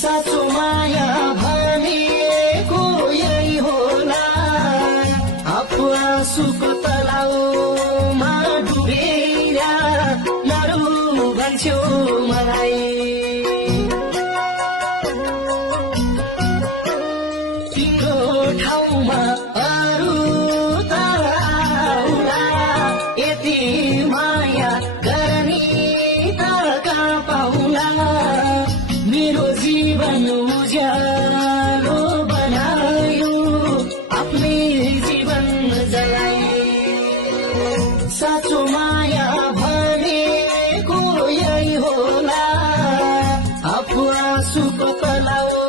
साँचो माया भनेको यही होला आफू आँसुको तलाउमा डुबेर मरु भन्छौ मलाई तिम्रो ठाउँमा अरू त आउला यति माया गर्ने त कहाँ पाउला मेरो जीवन उज्यालो बनायो आफ्नै जीवन जलाए साँचो माया भनेको यही होला आफू आँसुको तलाउ